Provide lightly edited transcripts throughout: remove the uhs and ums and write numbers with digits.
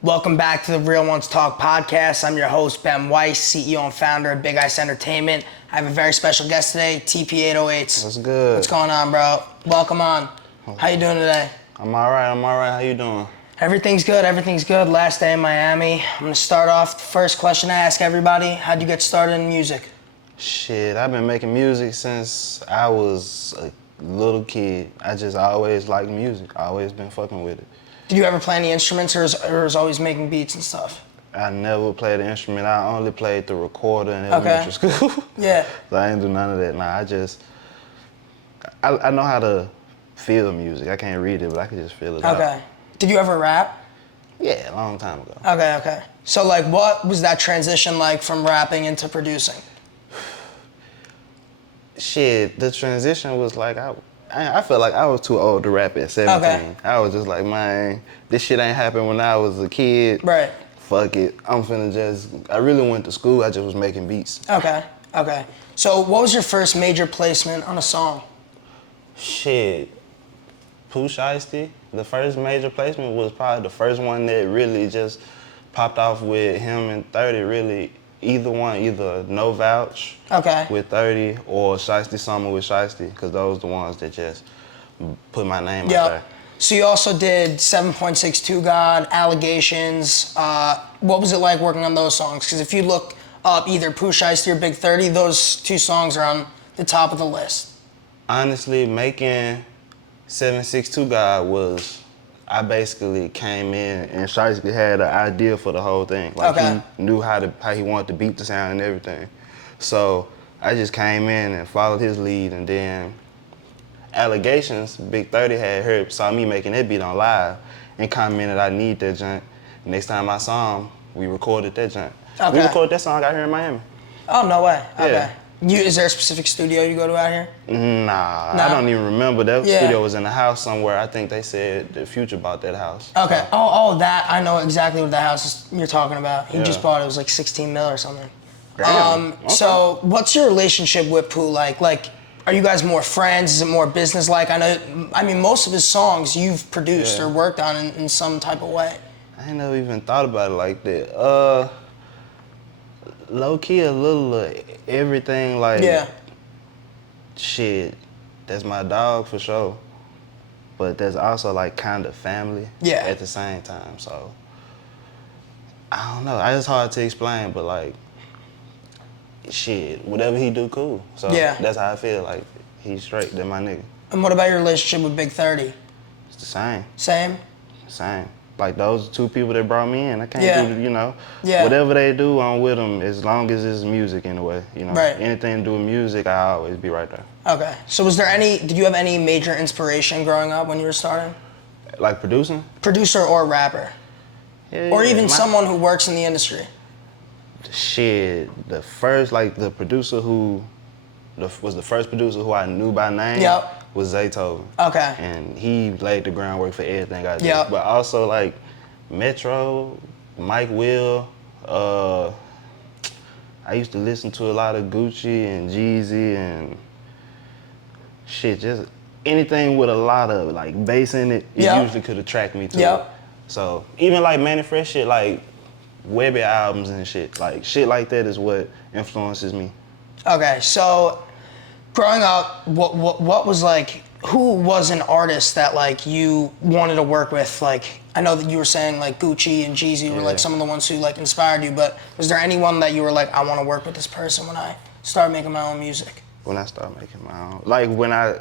Welcome back to the Real Ones Talk podcast. I'm your host, Ben Weiss, CEO and founder of Big Ice Entertainment. I have a very special guest today, TP808s. What's good? What's going on, bro? Welcome on. How you doing today? I'm all right. How you doing? Everything's good. Last day in Miami. I'm going to start off. The first question I ask everybody, how'd you get started in music? Shit, I've been making music since I was a little kid. I just always liked music. I always been fucking with it. Did you ever play any instruments or was always making beats and stuff? I never played an instrument. I only played the recorder in elementary school. Yeah. So I didn't do none of that. Nah, I know how to feel music. I can't read it, but I can just feel it out. Okay. Did you ever rap? Yeah, a long time ago. Okay. So like, what was that transition like from rapping into producing? Shit, the transition was like, I felt like I was too old to rap at 17. Okay. I was just like, man, this shit ain't happened when I was a kid. Right. Fuck it. I really went to school, I just was making beats. Okay. So what was your first major placement on a song? Shit. Pooh Shiesty. The first major placement was probably the first one that really just popped off with him and 30, really. Either No Vouch with 30 or Shiesty Summer with Shiesty, because those the ones that just put my name out there. So you also did 7.62 God, Allegations. What was it like working on those songs? Because if you look up either Pooh Shiesty or BIG30, those two songs are on the top of the list. Honestly, making 762 God was, I basically came in and Shiesty had an idea for the whole thing. Like he knew how he wanted to beat the sound and everything. So I just came in and followed his lead, and then Allegations, BIG30 saw me making that beat on live and commented I need that junk. Next time I saw him, we recorded that junk. We recorded that song out here in Miami. Oh, no way. Okay. Yeah. Is there a specific studio you go to out here? Nah, I don't even remember. That studio was in a house somewhere. I think they said the Future bought that house. Okay. So. That. I know exactly what the house is you're talking about. He just bought it. It was like 16 mil or something. Damn. So what's your relationship with Pooh like? Like, are you guys more friends? Is it more business-like? I mean, most of his songs you've produced or worked on in some type of way. I ain't never even thought about it like that. Low-key a little everything, like, shit, that's my dog for sure. But that's also like kind of family at the same time, so. I don't know, it's hard to explain, but like, shit, whatever he do, cool. So that's how I feel, like, he's straight, they're my nigga. And what about your relationship with BIG30? It's the same. Same? Like, those two people that brought me in, I can't do, whatever they do, I'm with them as long as it's music in a way, Right. Anything to do with music, I always be right there. Okay. So did you have any major inspiration growing up when you were starting? Like producing? Producer or rapper? Yeah, or even someone who works in the industry? Shit, the producer was the first producer who I knew by name was Zaytoven. Okay. And he laid the groundwork for everything I did. Yep. But also like Metro, Mike Will, I used to listen to a lot of Gucci and Jeezy and shit, just anything with a lot of like bass in it, usually could attract me to it. So even like Manny Fresh shit, like Webby albums and shit like that is what influences me. Okay, so growing up, what was like, who was an artist that like you wanted to work with? Like, I know that you were saying like Gucci and Jeezy were like some of the ones who like inspired you, but was there anyone that you were like, I want to work with this person when I started making my own music? When I started making my own, like when I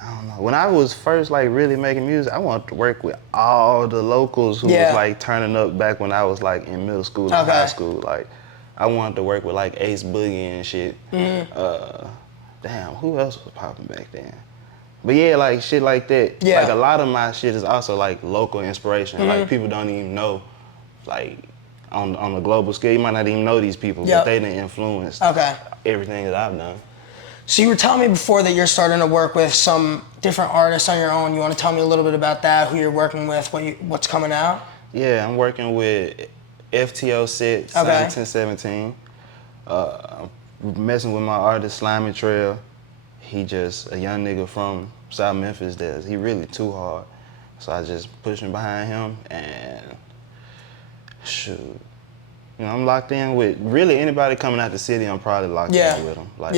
don't know, when I was first like really making music, I wanted to work with all the locals who was like turning up back when I was like in middle school and high school. Like, I wanted to work with like Ace Boogie and shit. Damn, who else was popping back then? But yeah, like shit like that. Yeah. Like a lot of my shit is also like local inspiration. Like people don't even know, like on a global scale, you might not even know these people, but they done influenced everything that I've done. So you were telling me before that you're starting to work with some different artists on your own. You want to tell me a little bit about that, who you're working with, what's coming out? Yeah, I'm working with FTO6, 1017. I'm messing with my artist, Slimy Trail. He just a young nigga from South Memphis he really too hard. So I just pushing behind him, and Shoot. You know, I'm locked in with really anybody coming out the city. I'm probably locked in with them. Like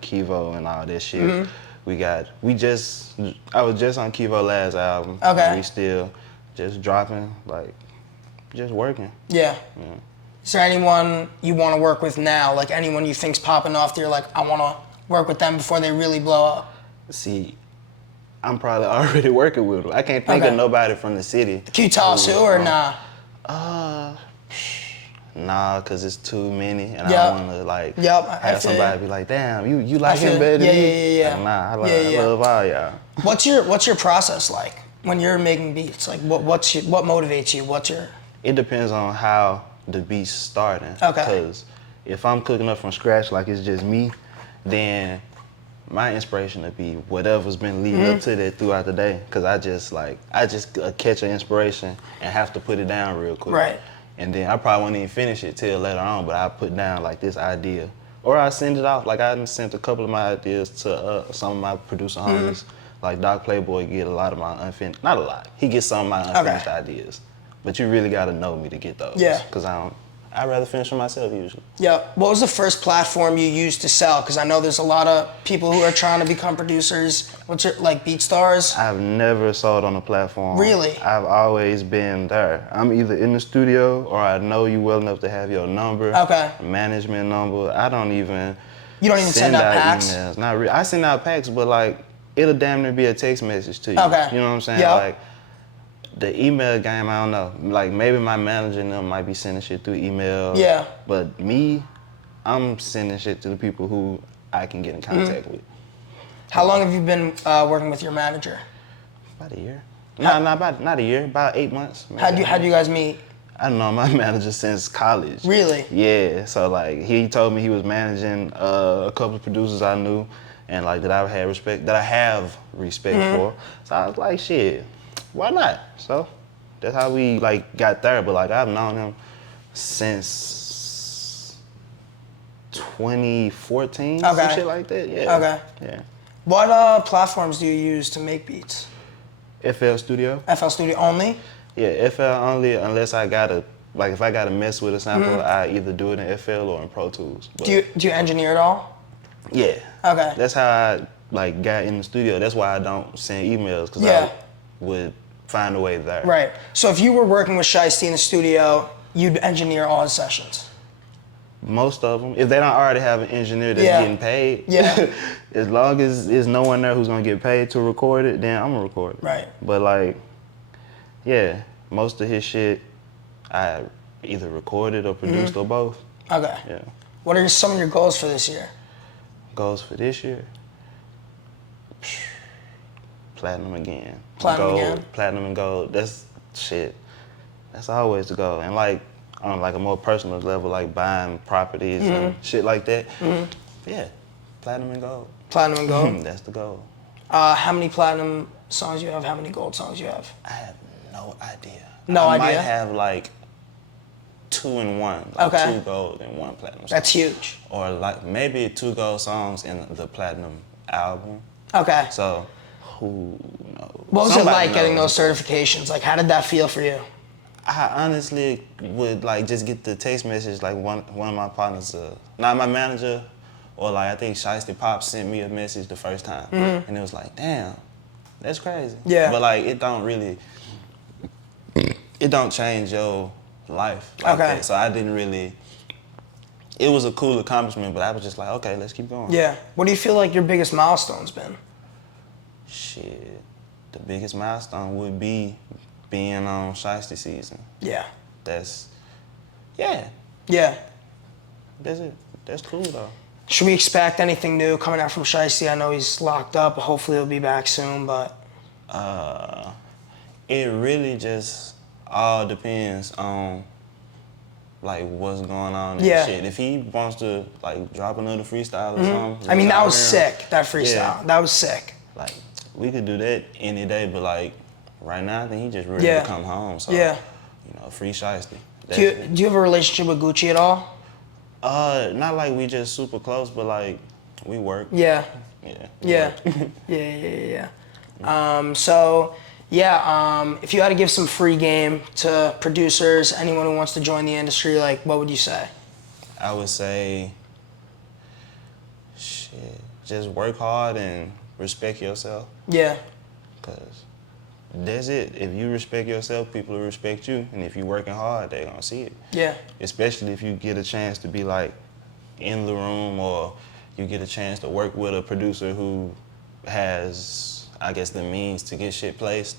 Kivo and all that shit. I was just on Kivo last album. Okay. And we still just dropping, like, just working. Yeah. Is there anyone you want to work with now? Like anyone you think's popping off that you're like, I want to work with them before they really blow up? See, I'm probably already working with them. I can't think of nobody from the city. Can you tell us who or nah? Nah, cause it's too many, and I don't want to like have somebody be like, "Damn, you like him better than me?" Yeah. Like, nah, I love all y'all. What's your process like when you're making beats? Like, what motivates you? It depends on how the beat's starting. Okay. Cause if I'm cooking up from scratch, like it's just me, then my inspiration would be whatever's been leading up to that throughout the day. Cause I just catch an inspiration and have to put it down real quick. Right. And then I probably won't even finish it till later on, but I put down like this idea. Or I send it off, like I sent a couple of my ideas to some of my producer homies. Like Doc Playboy get a lot of my unfinished, not a lot, he gets some of my unfinished ideas. But you really gotta know me to get those. Yeah. Cause I'd rather finish them myself usually. Yeah. What was the first platform you used to sell? Because I know there's a lot of people who are trying to become producers. What's your, like BeatStars? I've never sold on a platform. Really? I've always been there. I'm either in the studio or I know you well enough to have your number. Okay. Management number. I don't even. You don't even send out packs? Emails. Not really. I send out packs, but like it'll damn near be a text message to you. Okay. You know what I'm saying? Yep. Like the email game, I don't know. Like maybe my manager and them might be sending shit through email. Yeah. But me, I'm sending shit to the people who I can get in contact with. How long have you been working with your manager? About a year. Not a year. About 8 months. How'd you guys meet? I know my manager since college. Really? Yeah. So like he told me he was managing a couple of producers I knew, and like that I have respect for. So I was like, shit, why not? So that's how we like got there. But like I've known him since 2014, some shit like that. Yeah. Okay. Yeah. What platforms do you use to make beats? FL Studio. FL Studio only? Yeah, FL only unless I gotta, like if I gotta mess with a sample, I either do it in FL or in Pro Tools. But do you engineer it all? Yeah. Okay. That's how I like got in the studio. That's why I don't send emails, because I would find a way there. Right. So if you were working with Shiesty in the studio, you'd engineer all his sessions? Most of them. If they don't already have an engineer that's getting paid, as long as there's no one there who's gonna get paid to record it, then I'm gonna record it. Right. But like, yeah, most of his shit, I either recorded or produced or both. Okay. Yeah. What are some of your goals for this year? Goals for this year? Platinum again. Platinum gold, again? Platinum and gold. That's shit. That's always the goal. And like, on like a more personal level, like buying properties and shit like that. Yeah, platinum and gold. Platinum and gold? That's the goal. How many platinum songs you have? How many gold songs you have? I have no idea. I might have like 2 and 1. Like 2 gold and 1 platinum song. That's huge. Or like maybe 2 gold songs in the platinum album. Okay. So who knows? What was it like getting those certifications? Like, how did that feel for you? I honestly would like just get the text message, like one of my partners, not my manager, or like I think Shiesty Pop sent me a message the first time, and it was like, damn, that's crazy. Yeah. But like it don't change your life like that. So I didn't really. It was a cool accomplishment, but I was just like, okay, let's keep going. Yeah. What do you feel like your biggest milestone's been? Shit, the biggest milestone would be being on Shiesty season. Yeah. That's it. That's cool though. Should we expect anything new coming out from Shiesty? I know he's locked up. Hopefully he'll be back soon, but. It really just all depends on like what's going on and shit. If he wants to like drop another freestyle or something. I mean, that was sick, that freestyle. Yeah. That was sick. Like, we could do that any day, but like, right now, I think he just ready to come home. So, you know, free Shiesty. Do you have a relationship with Gucci at all? Not like we just super close, but like, we work. Yeah. Yeah. So, Yeah, if you had to give some free game to producers, anyone who wants to join the industry, like, what would you say? I would say, shit, just work hard and respect yourself. Yeah. Cause that's it. If you respect yourself, people will respect you. And if you're working hard, they're gonna see it. Yeah. Especially if you get a chance to be like in the room, or you get a chance to work with a producer who has, I guess, the means to get shit placed,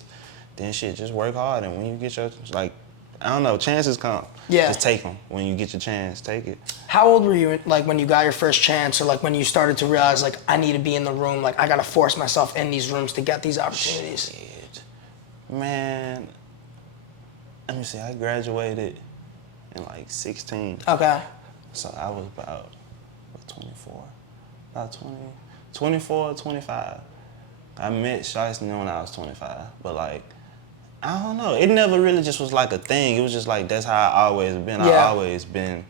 then shit, just work hard. And when you get your, like, I don't know, chances come. Yeah. Just take them. When you get your chance, take it. How old were you, like, when you got your first chance, or like when you started to realize, like, I need to be in the room, like, I gotta force myself in these rooms to get these opportunities? Shit. Man, let me see, I graduated in like 16. Okay. So I was about, what, 24? About 20, 24, 25. I met Shiesty when I was 25, but like, I don't know. It never really just was like a thing. It was just like, that's how I always been. Yeah. I always been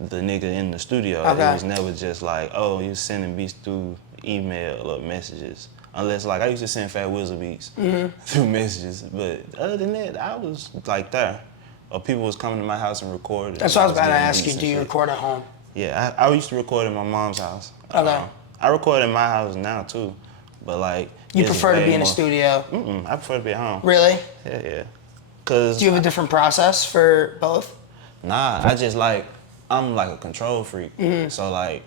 the nigga in the studio. Okay. It was never just like, oh, you sending beats through email or messages. Unless, like, I used to send Fat Wizard beats through messages. But other than that, I was like there. Or people was coming to my house and recording. That's what I was about to ask you. Do you record at home? Yeah, I used to record in my mom's house. Okay. I record in my house now too, but like. You it's prefer to way be in a more- studio? I prefer to be at home. Really? Yeah. Cause Do you have a different process for both? nah, I just like, I'm like a control freak. So like,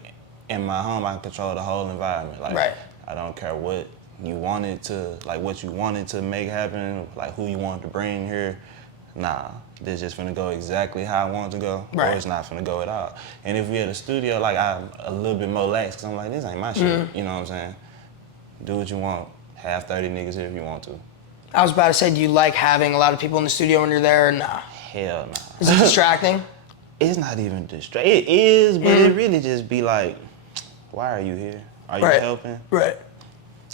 in my home, I can control the whole environment. Like, Right. I don't care what you wanted to, like what you wanted to make happen, like who you wanted to bring here. Nah, they're just finna go exactly how I want it to go, Right. or it's not finna go at all. And if we at a studio, like I'm a little bit more lax, cause I'm like, this ain't my shit. You know what I'm saying? Do what you want. Have 30 niggas here if you want to. I was about to say, do you like having a lot of people in the studio when you're there, or nah? Hell nah. Is it distracting? It's not even distract. It is, but it really just be like, why are you here? Are you Right. helping? Right.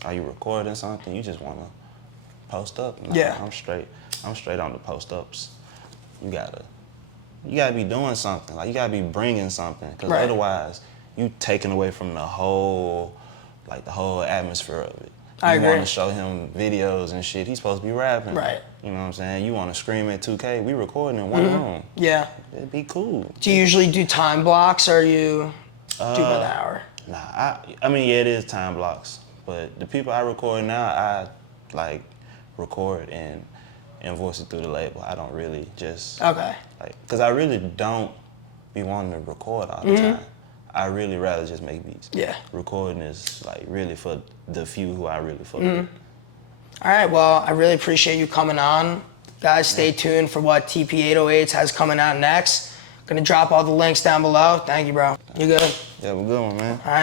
Are you recording something? You just wanna post up? Nah, Yeah. I'm straight on the post ups. You gotta be doing something. Like you gotta be bringing something, because Right. otherwise you taking away from the whole atmosphere of it. I You agree. want to show him videos and shit. He's supposed to be rapping. Right. You know what I'm saying? You want to scream at 2K. We recording in one room. Yeah. It'd be cool. Do you usually do time blocks, or you do by the hour? Nah, I mean, yeah, it is time blocks. But the people I record now, I like record and voice it through the label. I don't really just Okay. like, cause I really don't be wanting to record all the time. I really rather just make beats. Yeah. Recording is like really for the few who I really fuck with. All right, well, I really appreciate you coming on. Guys, stay tuned for what TP808s has coming out next. Gonna drop all the links down below. Thank you, bro. You good? Yeah, we're good one, man. All right.